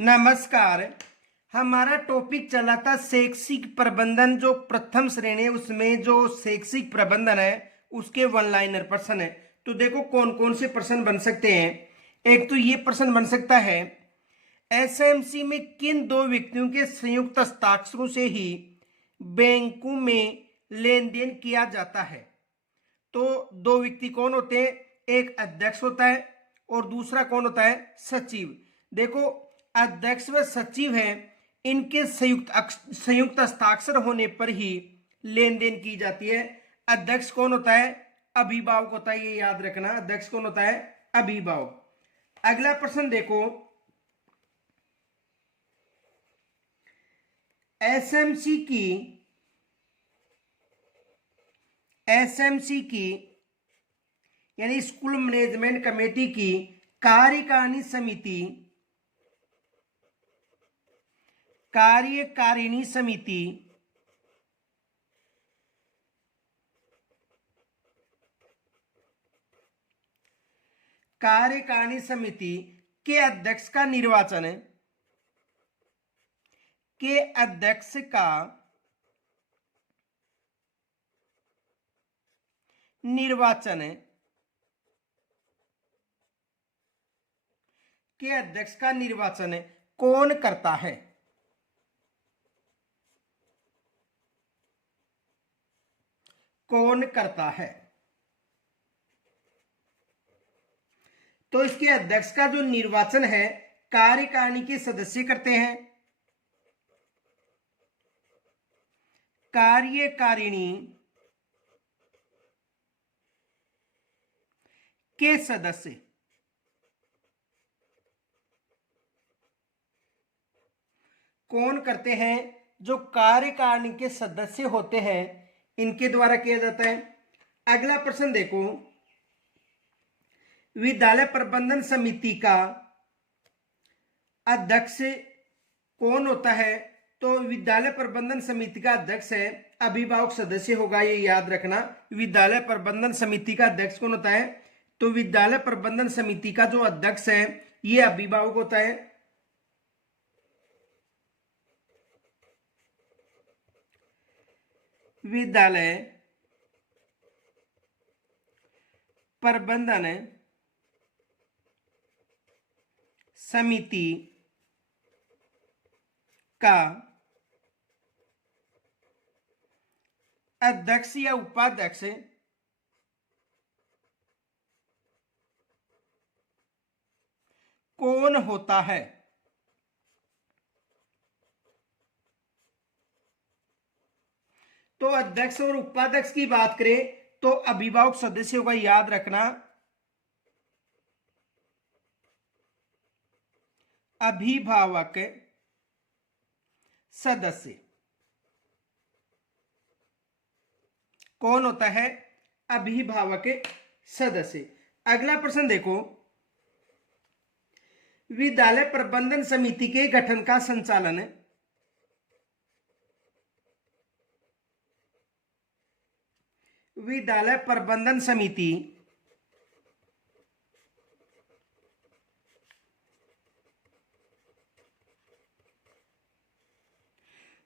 नमस्कार। हमारा टॉपिक चला था शैक्षिक प्रबंधन। जो प्रथम श्रेणी है उसमें जो शैक्षिक प्रबंधन है उसके वन लाइनर प्रश्न है। तो देखो कौन कौन से प्रश्न बन सकते हैं। एक तो ये प्रश्न बन सकता है, एसएमसी में किन दो व्यक्तियों के संयुक्त हस्ताक्षरों से ही बैंकों में लेन देन किया जाता है। तो दो व्यक्ति कौन होते हैं, एक अध्यक्ष होता है और दूसरा कौन होता है, सचिव। देखो अध्यक्ष व सचिव है, इनके संयुक्त हस्ताक्षर होने पर ही लेन देन की जाती है। अध्यक्ष कौन होता है, अभिभावक होता है, ये याद रखना। अध्यक्ष कौन होता है, अभिभावक। अगला प्रश्न देखो, एसएमसी की यानी स्कूल मैनेजमेंट कमेटी की कार्यकारिणी समिति के अध्यक्ष का निर्वाचन कौन करता है। तो इसके अध्यक्ष का जो निर्वाचन है कार्यकारिणी के सदस्य करते हैं। कार्यकारिणी के सदस्य कौन करते हैं, जो कार्यकारिणी के सदस्य होते हैं इनके द्वारा किया जाता है। अगला प्रश्न देखो, विद्यालय प्रबंधन समिति का अध्यक्ष कौन होता है। तो विद्यालय प्रबंधन समिति का अध्यक्ष है अभिभावक सदस्य होगा, ये याद रखना। विद्यालय प्रबंधन समिति का अध्यक्ष कौन होता है, तो विद्यालय प्रबंधन समिति का जो अध्यक्ष है ये अभिभावक होता है। विद्यालय प्रबंधन समिति का अध्यक्ष या उपाध्यक्ष कौन होता है। तो अध्यक्ष और उपाध्यक्ष की बात करें तो अभिभावक सदस्यों का याद रखना, अभिभावक सदस्य कौन होता है, अभिभावक सदस्य। अगला प्रश्न देखो, विद्यालय प्रबंधन समिति के गठन का संचालन विद्यालय प्रबंधन समिति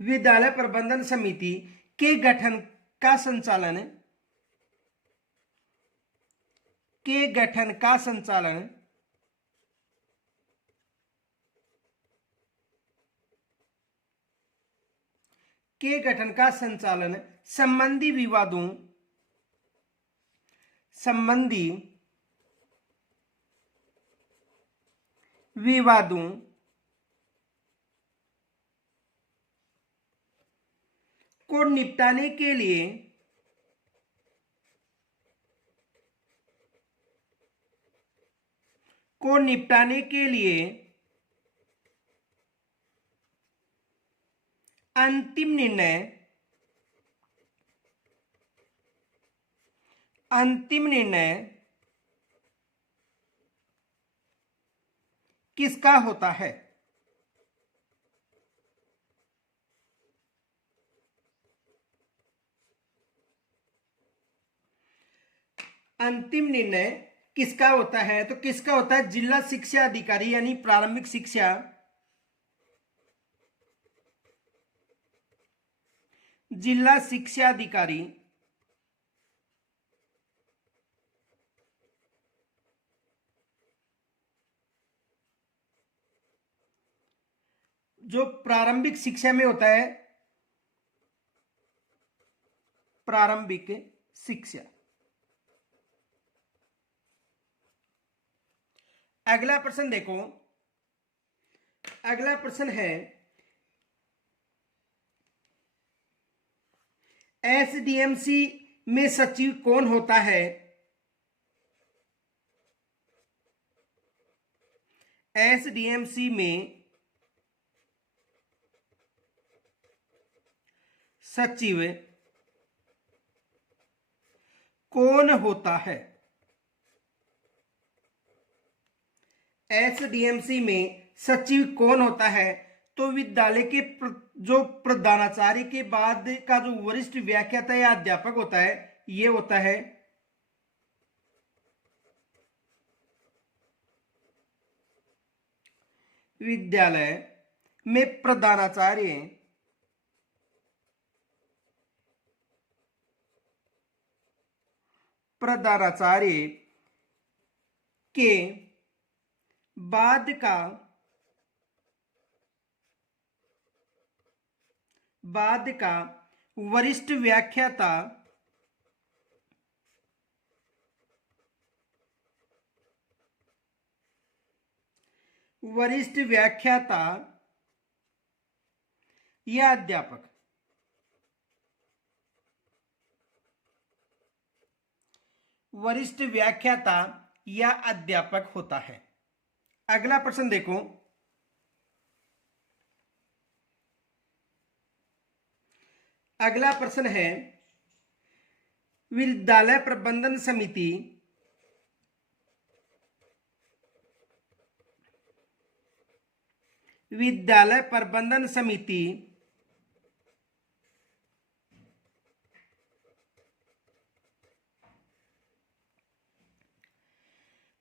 विद्यालय प्रबंधन समिति के गठन का संचालन संबंधी विवादों को निपटाने के लिए अंतिम निर्णय किसका होता है। अंतिम निर्णय किसका होता है, तो किसका होता है, जिला शिक्षा अधिकारी यानी प्रारंभिक शिक्षा जिला शिक्षा अधिकारी जो प्रारंभिक शिक्षा में होता है, प्रारंभिक शिक्षा। अगला प्रश्न देखो, अगला प्रश्न है एसडीएमसी में सचिव कौन होता है? एसडीएमसी में सचिव कौन होता है? एसडीएमसी में सचिव कौन होता है? तो विद्यालय के जो प्रधानाचार्य के बाद का जो वरिष्ठ व्याख्याता या अध्यापक होता है, ये होता है विद्यालय में प्रधानाचार्य के बाद का वरिष्ठ व्याख्याता या अध्यापक, वरिष्ठ व्याख्याता या अध्यापक होता है। अगला प्रश्न देखो, अगला प्रश्न है विद्यालय प्रबंधन समिति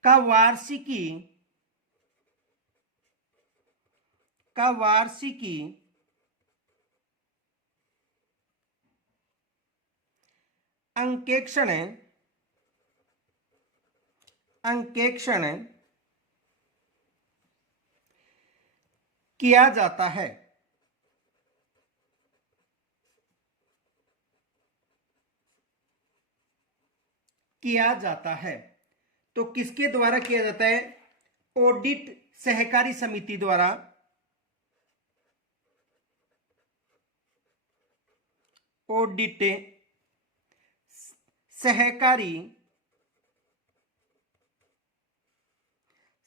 का वार्षिकी अंकेक्षण किया जाता है। तो किसके द्वारा किया जाता है? ऑडिट सहकारी समिति द्वारा, ऑडिट सहकारी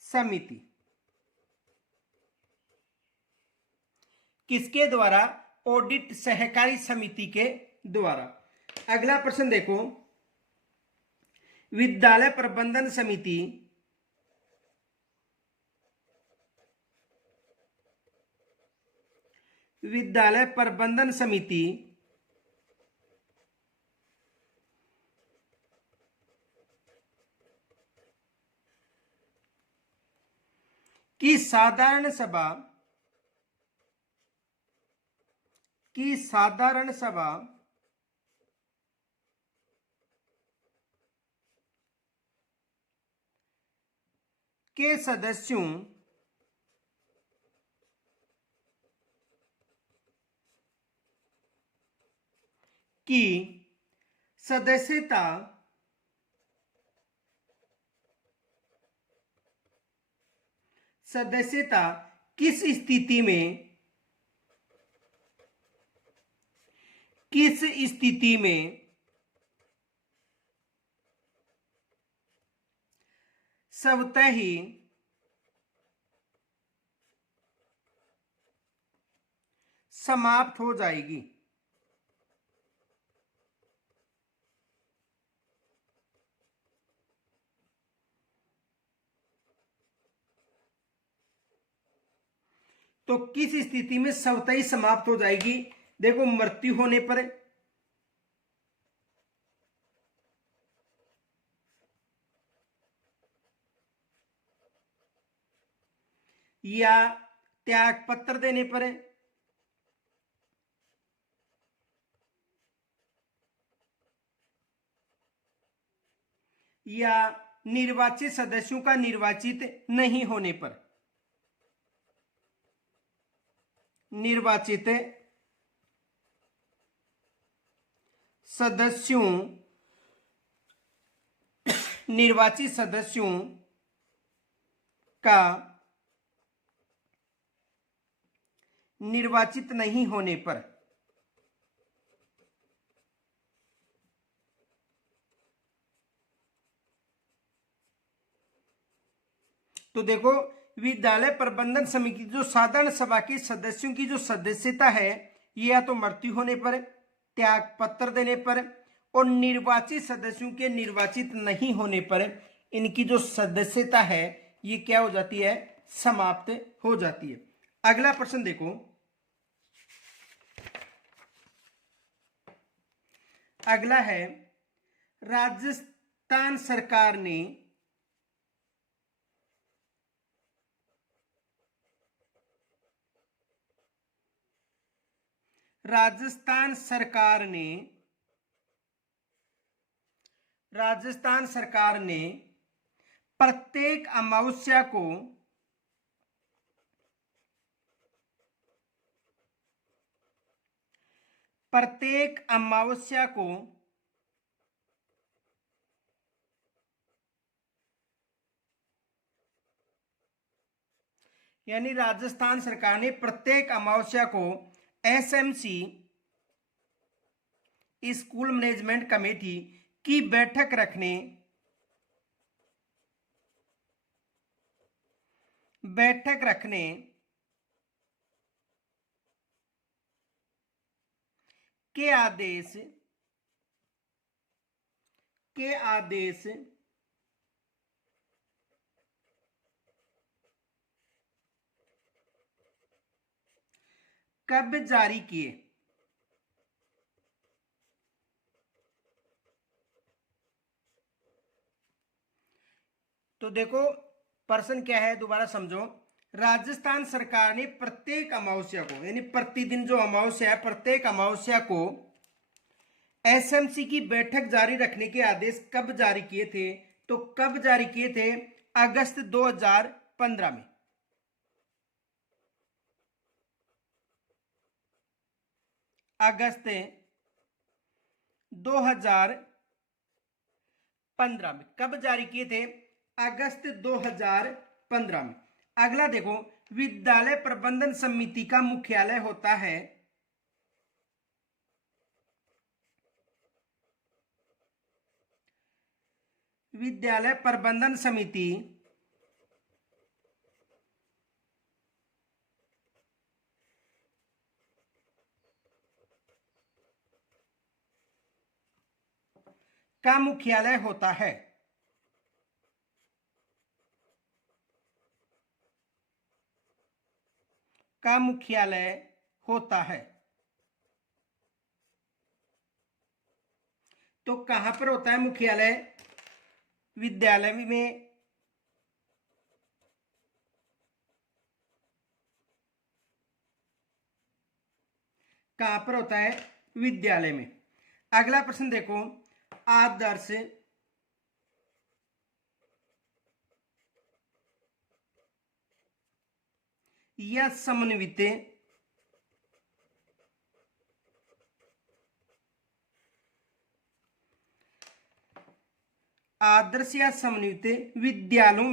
समिति, किसके द्वारा? ऑडिट सहकारी समिति के द्वारा। अगला प्रश्न देखो, विद्यालय प्रबंधन समिति की साधारण सभा के सदस्यों की सदस्यता किस स्थिति में स्वतः ही समाप्त हो जाएगी? तो किस स्थिति में स्वतः ही समाप्त हो जाएगी? देखो, मृत्यु होने पर, या त्याग पत्र देने पर, या निर्वाचित सदस्यों का निर्वाचित नहीं होने पर, निर्वाचित सदस्यों निर्वाचित सदस्यों का निर्वाचित नहीं होने पर, तो देखो विद्यालय प्रबंधन समिति जो साधारण सभा के सदस्यों की जो सदस्यता है, ये या तो मृत्यु होने पर, त्याग पत्र देने पर, और निर्वाचित सदस्यों के निर्वाचित नहीं होने पर इनकी जो सदस्यता है ये क्या हो जाती है, समाप्त हो जाती है। अगला प्रश्न देखो, अगला है राजस्थान सरकार ने राजस्थान सरकार ने प्रत्येक अमावस्या को यानी राजस्थान सरकार ने प्रत्येक अमावस्या को एसएमसी स्कूल मैनेजमेंट कमेटी की बैठक रखने के आदेश कब जारी किए। तो देखो प्रश्न क्या है, दोबारा समझो। राजस्थान सरकार ने प्रत्येक अमावस्या को, यानी प्रतिदिन जो अमावस्या है, प्रत्येक अमावस्या को एसएमसी की बैठक जारी रखने के आदेश कब जारी किए थे? तो कब जारी किए थे? अगस्त 2015 में। अगस्त 2015 में कब जारी किए थे? अगस्त 2015 में। अगला देखो, विद्यालय प्रबंधन समिति का मुख्यालय होता है विद्यालय प्रबंधन समिति का मुख्यालय होता है तो कहां पर होता है मुख्यालय? विद्यालय में। कहां पर होता है? विद्यालय में। अगला प्रश्न देखो, आदर्श या समन्वित विद्यालयों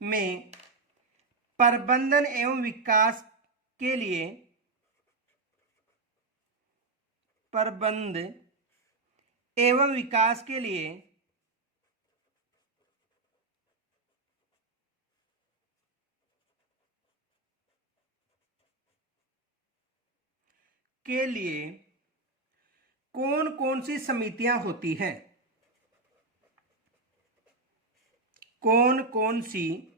में प्रबंधन एवं विकास के लिए कौन कौन सी समितियां होती हैं? कौन कौन सी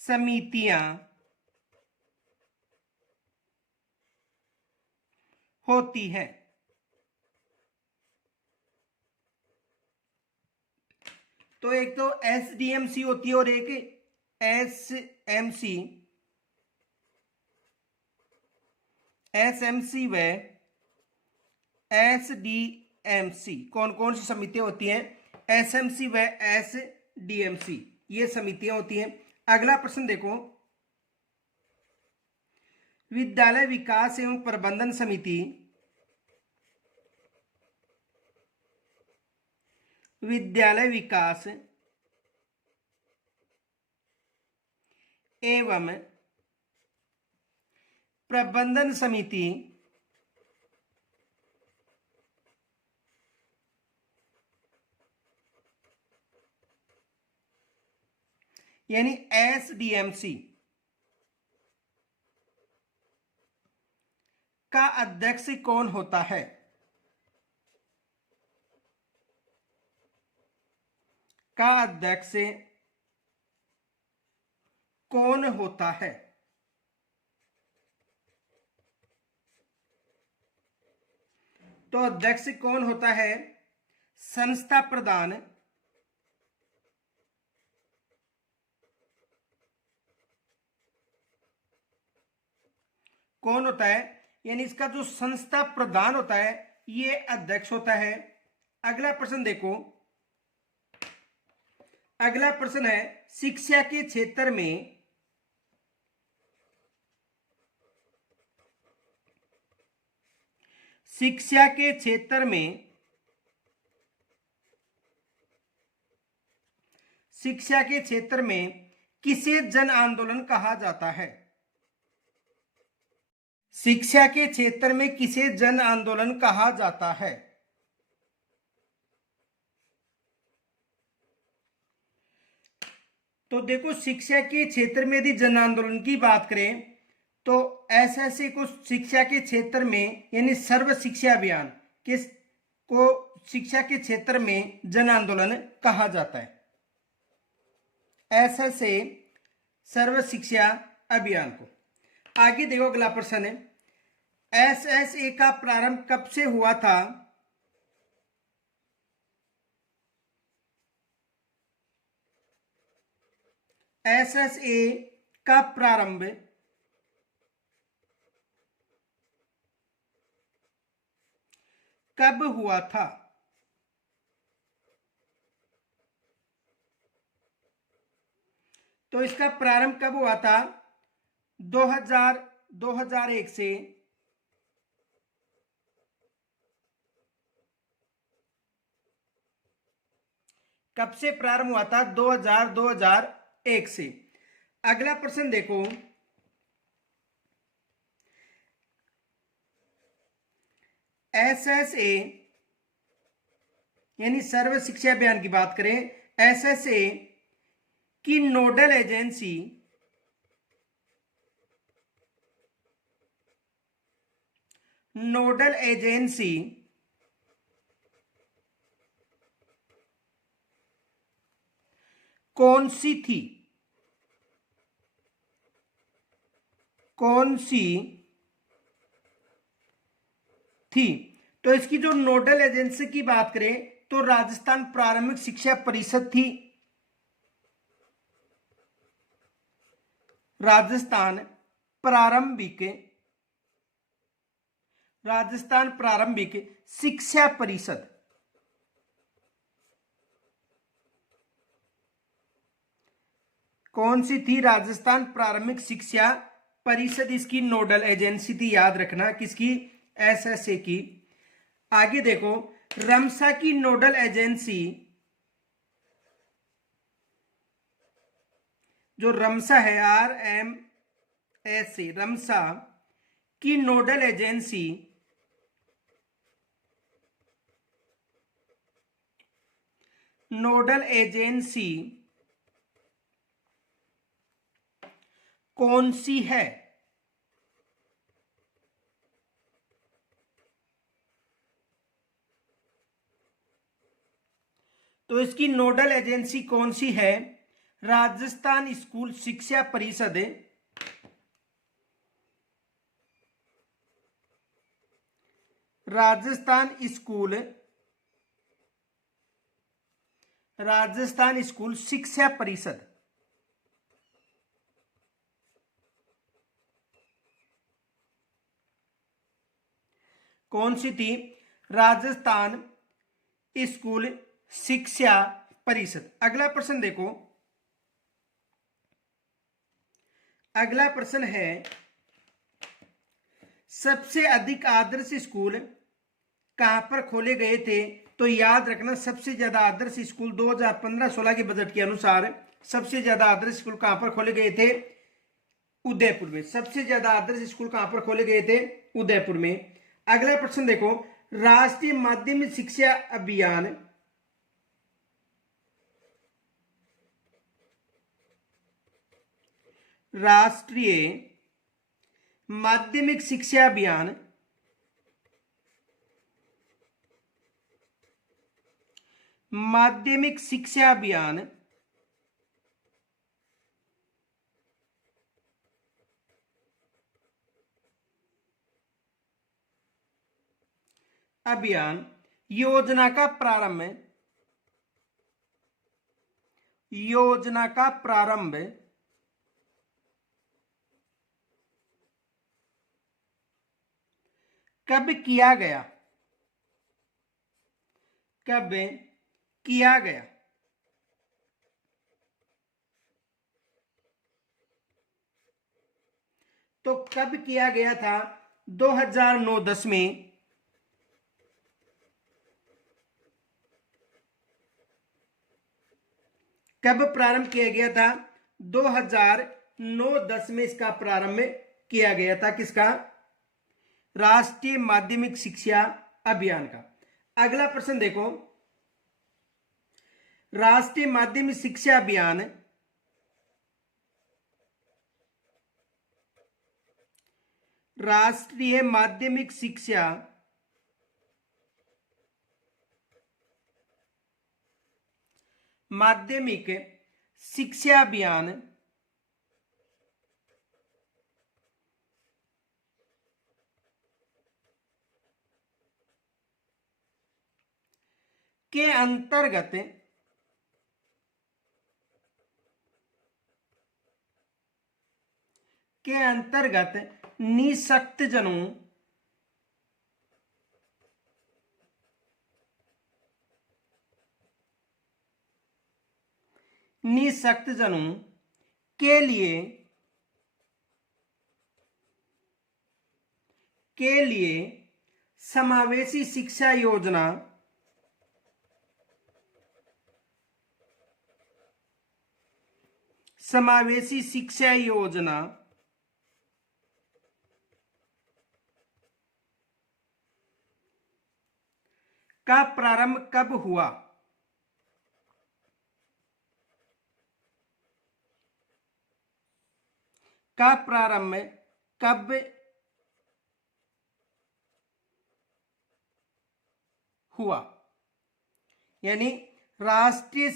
समितियां होती हैं? तो एक तो SDMC होती है और एक SMC, SMC व SDMC। कौन कौन सी समितियां होती हैं? SMC व SDMC, ये समितियां होती हैं। अगला प्रश्न देखो, विद्यालय विकास एवं प्रबंधन समिति, विद्यालय विकास एवं प्रबंधन समिति यानी SDMC का अध्यक्ष कौन होता है? का अध्यक्ष कौन होता है? तो अध्यक्ष कौन होता है? संस्था प्रधान कौन होता है? यानी इसका जो संस्था प्रधान होता है ये अध्यक्ष होता है। अगला प्रश्न देखो, अगला प्रश्न है, शिक्षा के क्षेत्र में शिक्षा के क्षेत्र में शिक्षा के क्षेत्र में किसे जन आंदोलन कहा जाता है? शिक्षा के क्षेत्र में किसे जन आंदोलन कहा जाता है? तो देखो, शिक्षा के क्षेत्र में यदि जन आंदोलन की बात करें तो ऐसे को शिक्षा के क्षेत्र में यानी सर्व शिक्षा अभियान किस को शिक्षा के क्षेत्र में जन आंदोलन कहा जाता है। ऐसे सर्व शिक्षा अभियान को। आगे देखो, अगला प्रश्न है, SSA का प्रारंभ कब से हुआ था? SSA का प्रारंभ कब हुआ था? तो इसका प्रारंभ कब हुआ था? 2001 से कब से प्रारंभ हुआ था? 2001 से। अगला प्रश्न देखो, SSA यानी सर्व शिक्षा अभियान की बात करें, SSA की नोडल एजेंसी कौन सी थी? कौन सी थी? तो इसकी जो नोडल एजेंसी की बात करें तो राजस्थान प्रारंभिक शिक्षा परिषद थी। राजस्थान प्रारंभिक शिक्षा परिषद। कौन सी थी? राजस्थान प्रारंभिक शिक्षा परिषद इसकी नोडल एजेंसी थी, याद रखना, किसकी? SSA की। आगे देखो, रमसा की नोडल एजेंसी, जो रमसा है RMSA, रमसा की नोडल एजेंसी कौन सी है? तो इसकी नोडल एजेंसी कौन सी है? राजस्थान स्कूल शिक्षा परिषद, राजस्थान स्कूल राजस्थान स्कूल शिक्षा परिषद। कौन सी थी? राजस्थान स्कूल शिक्षा परिषद। अगला प्रश्न देखो, अगला प्रश्न है सबसे अधिक आदर्श स्कूल कहां पर खोले गए थे? तो याद रखना, सबसे ज्यादा आदर्श स्कूल 2015-16 के बजट के अनुसार सबसे ज्यादा आदर्श स्कूल कहां पर खोले गए थे? उदयपुर में। सबसे ज्यादा आदर्श स्कूल कहां पर खोले गए थे? उदयपुर में। अगला प्रश्न देखो, राष्ट्रीय माध्यमिक शिक्षा अभियान राष्ट्रीय माध्यमिक शिक्षा अभियान माध्यमिक शिक्षा अभियान अभियान योजना का प्रारंभ कब किया गया? कब किया गया? तो कब किया गया था? 2009-10 में। कब प्रारंभ किया गया था? 2009-10 में इसका प्रारंभ किया गया था। किसका? राष्ट्रीय माध्यमिक शिक्षा अभियान का। अगला प्रश्न देखो, राष्ट्रीय माध्यमिक शिक्षा अभियान राष्ट्रीय माध्यमिक शिक्षा अभियान के अंतर्गत निःशक्तजनों के लिए समावेशी शिक्षा योजना का प्रारंभ कब हुआ? का प्रारंभ कब हुआ? यानी राष्ट्रीय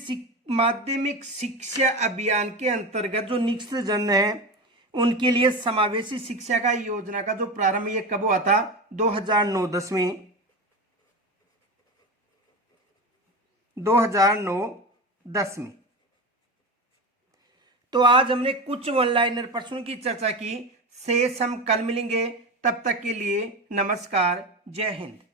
माध्यमिक शिक्षा अभियान के अंतर्गत जो निष्ठ जन है उनके लिए समावेशी शिक्षा का योजना का जो प्रारंभ ये कब हुआ था? 2009-10 में। 2009-10 में। तो आज हमने कुछ वन लाइनर प्रश्नों की चर्चा की। शेष हम कल मिलेंगे। तब तक के लिए नमस्कार, जय हिंद।